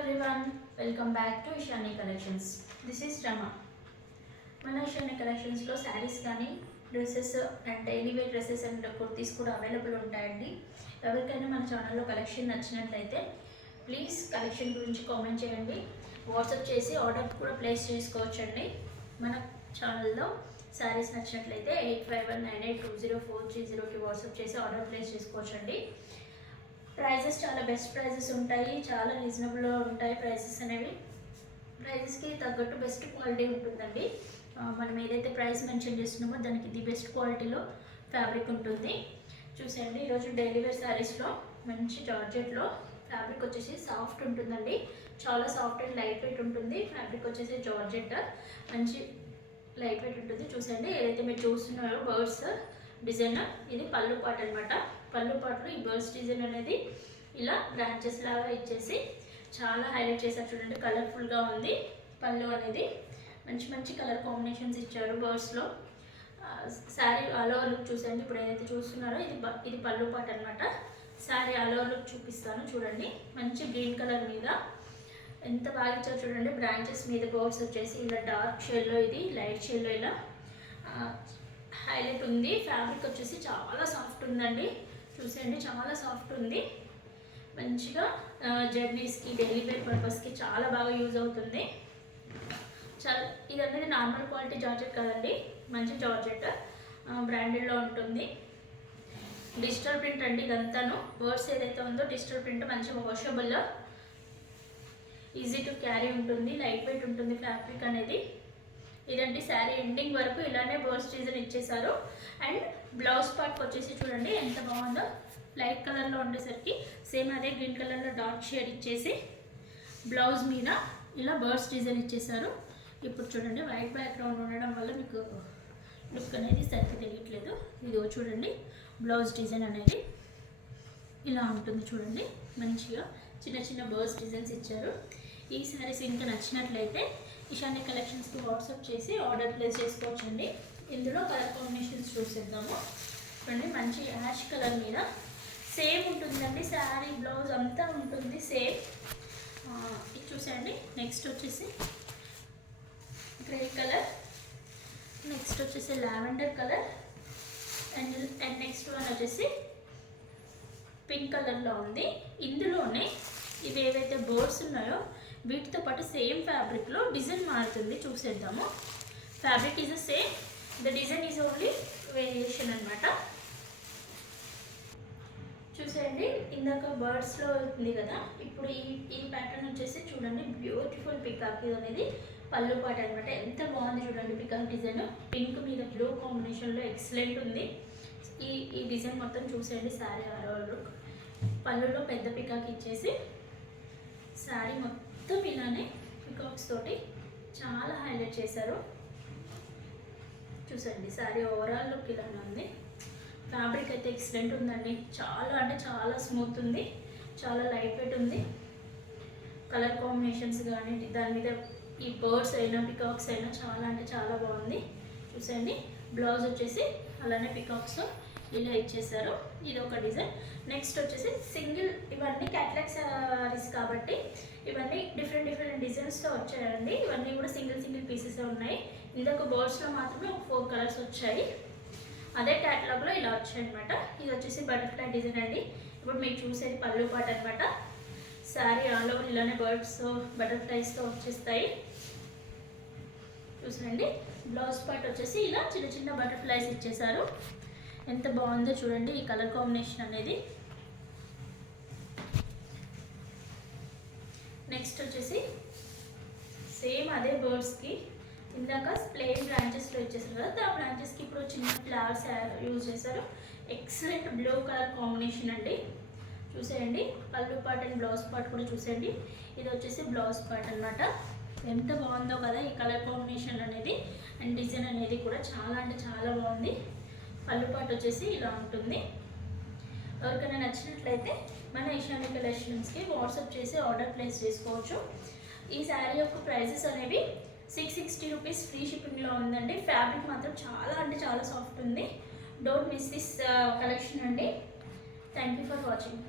everyone, welcome back to Ishani Collections. This is Rama. మన Ishani Collections లో sarees కానీ dresses and daily wear dresses and kurtis కూడా available ఉంటాయండి. ఎవరికైనా మన ఛానల్లో కలెక్షన్ నచ్చినట్లయితే ప్లీజ్ కలెక్షన్ గురించి కామెంట్ చేయండి. వాట్సాప్ చేసి ఆర్డర్ కూడా ప్లేస్ చేసుకోవచ్చండి. మన ఛానల్లో సారీస్ నచ్చినట్లయితే 8519820430కి వాట్సాప్ చేసి ఆర్డర్ ప్లేస్ చేసుకోవచ్చండి. ప్రైజెస్ చాలా బెస్ట్ ప్రైజెస్ ఉంటాయి, చాలా రీజనబుల్గా ఉంటాయి ప్రైజెస్ అనేవి. ప్రైజెస్కి తగ్గట్టు బెస్ట్ క్వాలిటీ ఉంటుందండి. మనం ఏదైతే ప్రైస్ మెన్షన్ చేస్తున్నామో దానికి ది బెస్ట్ క్వాలిటీలో ఫ్యాబ్రిక్ ఉంటుంది. చూసేయండి, ఈరోజు డైలీ వేర్ శారీస్లో మంచి జార్జెట్లో ఫ్యాబ్రిక్ వచ్చేసి సాఫ్ట్ ఉంటుందండి. చాలా సాఫ్ట్ అండ్ లైట్ వెయిట్ ఉంటుంది. ఫ్యాబ్రిక్ వచ్చేసి జార్జెట్ మంచి లైట్ వెయిట్ ఉంటుంది. చూసేయండి, ఏదైతే మీరు చూస్తున్నారో బర్డ్స్ డిజైన్, ఇది పళ్ళు పాట్ అనమాట. పళ్ళు పాటలో ఈ బర్డ్స్ డిజైన్ అనేది ఇలా బ్రాంచెస్ లాగా ఇచ్చేసి చాలా హైలైట్ చేశారు. చూడండి, కలర్ఫుల్గా ఉంది. పళ్ళు అనేది మంచి మంచి కలర్ కాంబినేషన్స్ ఇచ్చారు బర్డ్స్లో. శారీ ఆల్ ఓవర్ లుక్ చూసండి. ఇప్పుడు ఏదైతే చూస్తున్నారో ఇది పళ్ళు పాట అనమాట. శారీ ఆల్ ఓవర్ లుక్ చూపిస్తాను చూడండి. మంచి గ్రీన్ కలర్ మీద ఎంత బాగా ఇచ్చారు చూడండి. బ్రాంచెస్ మీద బర్డ్స్ వచ్చేసి ఇలా డార్క్ షేడ్లో, ఇది లైట్ షేడ్లో ఇలా హైలైట్ ఉంది. ఫ్యాబ్రిక్ వచ్చేసి చాలా సాఫ్ట్ ఉందండి. చూసేయండి, చాలా సాఫ్ట్ ఉంది. మంచిగా జర్నీస్కి డైలీ వేర్ పర్పస్కి చాలా బాగా యూజ్ అవుతుంది. ఇది అనేది నార్మల్ క్వాలిటీ జార్జెట్ కదండి, మంచి జార్జెట్ బ్రాండెడ్లో ఉంటుంది. డిజిటల్ ప్రింట్ అండి ఇదంతాను. బర్డ్స్ ఏదైతే ఉందో డిజిటల్ ప్రింట్, మంచిగా వాషబుల్, ఈజీ టు క్యారీ ఉంటుంది, లైట్ వెయిట్ ఉంటుంది ఫ్యాబ్రిక్ అనేది. ఇదండి శారీ ఎండింగ్ వరకు ఇలానే బర్డ్స్ డిజైన్ ఇచ్చేసారు. అండ్ బ్లౌజ్ పార్ట్కి వచ్చేసి చూడండి ఎంత బాగుందో. లైట్ కలర్లో ఉండేసరికి సేమ్ అదే గ్రీన్ కలర్లో డార్క్ షేడ్ ఇచ్చేసి బ్లౌజ్ మీద ఇలా బర్డ్స్ డిజైన్ ఇచ్చేసారు. ఇప్పుడు చూడండి, వైట్ బ్యాక్గ్రౌండ్ ఉండడం వల్ల మీకు లుక్ అనేది సరిగ్గా తెలియట్లేదు. ఇదిగో చూడండి, బ్లౌజ్ డిజైన్ అనేది ఇలా ఉంటుంది. చూడండి, మంచిగా చిన్న చిన్న బర్డ్స్ డిజైన్స్ ఇచ్చారు. ఈ శారీస్ ఇంకా నచ్చినట్లయితే ఇషాని కలెక్షన్స్కి వాట్సాప్ చేసి ఆర్డర్ ప్లేస్ చేసుకోవచ్చండి. ఇందులో కలర్ కాంబినేషన్స్ చూసేద్దాము. చూడండి, మంచి యాష్ కలర్ మీద సేమ్ ఉంటుందండి. శారీ బ్లౌజ్ అంతా ఉంటుంది సేమ్. ఇది చూసేయండి. నెక్స్ట్ వచ్చేసి గ్రే కలర్, నెక్స్ట్ వచ్చేసి lavender colour, and next one వచ్చేసి పింక్ కలర్లో ఉంది. ఇందులోనే ఇవి ఏవైతే బర్డ్స్ ఉన్నాయో వీటితో పాటు సేమ్ ఫ్యాబ్రిక్లో డిజైన్ మారుతుంది. చూసేద్దాము. Fabric is the same, the design is only variation అనమాట. చూసేయండి, ఇందాక బర్డ్స్లో ఉంది కదా, ఇప్పుడు ఈ ప్యాటర్న్ వచ్చేసి చూడండి, బ్యూటిఫుల్ పికాక్ అనేది పళ్ళు పాట అనమాట. ఎంత బాగుంది చూడండి పికాక్ డిజైన్. పింక్ మీద బ్లూ కాంబినేషన్లో ఎక్సలెంట్ ఉంది. ఈ డిజైన్ మొత్తం చూసేయండి. శారీ ఆల్ లుక్ పళ్ళులో పెద్ద పికాక్ ఇచ్చేసి శారీ మొత్తం ఇలానే పికాక్స్ తోటి చాలా హైలైట్ చేశారు. చూసండి, శారీ ఓవరాల్ లుక్ ఇలానే ఉంది. ఫ్యాబ్రిక్ అయితే ఎక్సలెంట్ ఉందండి. చాలా అంటే చాలా స్మూత్ ఉంది, చాలా లైట్ వెయిట్ ఉంది. కలర్ కాంబినేషన్స్ కానీ దాని మీద ఈ బర్డ్స్ అయినా పికాక్స్ అయినా చాలా అంటే చాలా బాగుంది. చూసేయండి, బ్లౌజ్ వచ్చేసి అలానే పికాక్స్ ఇలా ఇచ్చేసారు. ఇది ఒక డిజైన్. నెక్స్ట్ వచ్చేసి సింగిల్, ఇవన్నీ క్యాట్లాగ్ సారీస్ కాబట్టి ఇవన్నీ డిఫరెంట్ డిఫరెంట్ డిజైన్స్తో వచ్చాయండి. ఇవన్నీ కూడా సింగిల్ సింగిల్ పీసెస్ ఉన్నాయి. ఇందాక బర్డ్స్లో మాత్రమే ఒక 4 కలర్స్ వచ్చాయి. అదే క్యాటలాగ్లో ఇలా వచ్చాయి అనమాట. ఇది వచ్చేసి బటర్ఫ్లై డిజైన్ అండి. ఇప్పుడు మీకు చూసేది పళ్ళు పాట అనమాట. శారీ ఆల్ ఓవర్ ఇలానే బర్డ్స్ బటర్ఫ్లైస్తో వచ్చేస్తాయి. చూసండి, బ్లౌజ్ పార్ట్ వచ్చేసి ఇలా చిన్న చిన్న బటర్ఫ్లైస్ ఇచ్చేసారు. ఎంత బాగుందో చూడండి ఈ కలర్ కాంబినేషన్ అనేది. నెక్స్ట్ వచ్చేసి సేమ్ అదే బర్డ్స్కి ఇందాక ప్లెయిన్ బ్రాంచెస్లో ఇచ్చేసారు కదా, ఆ బ్రాంచెస్కి ఇప్పుడు చిన్న ఫ్లవర్స్ యూజ్ చేశారు. ఎక్సలెంట్ బ్లూ కలర్ కాంబినేషన్ అండి. చూసేయండి, పళ్ళు పార్ట్ అండ్ బ్లౌజ్ పార్ట్ కూడా చూసేయండి. ఇది వచ్చేసి బ్లౌజ్ పార్ట్ అనమాట. ఎంత బాగుందో కదా ఈ కలర్ కాంబినేషన్ అనేది. అండ్ డిజైన్ అనేది కూడా చాలా అంటే చాలా బాగుంది. పళ్ళు పార్ట్ వచ్చేసి ఇలా ఉంటుంది. ఎవరికైనా నచ్చినట్లయితే మన ఇషాని కలెక్షన్స్కి వాట్సాప్ చేసి ఆర్డర్ ప్లేస్ చేసుకోవచ్చు. ఈ శారీ యొక్క ప్రైజెస్ అనేవి 660 రూపీస్ ఫ్రీ షిప్పింగ్లో ఉందండి. ఫ్యాబ్రిక్ మాత్రం చాలా అంటే చాలా సాఫ్ట్ ఉంది. డోంట్ మిస్ దిస్ కలెక్షన్ అండి. Thank you for watching.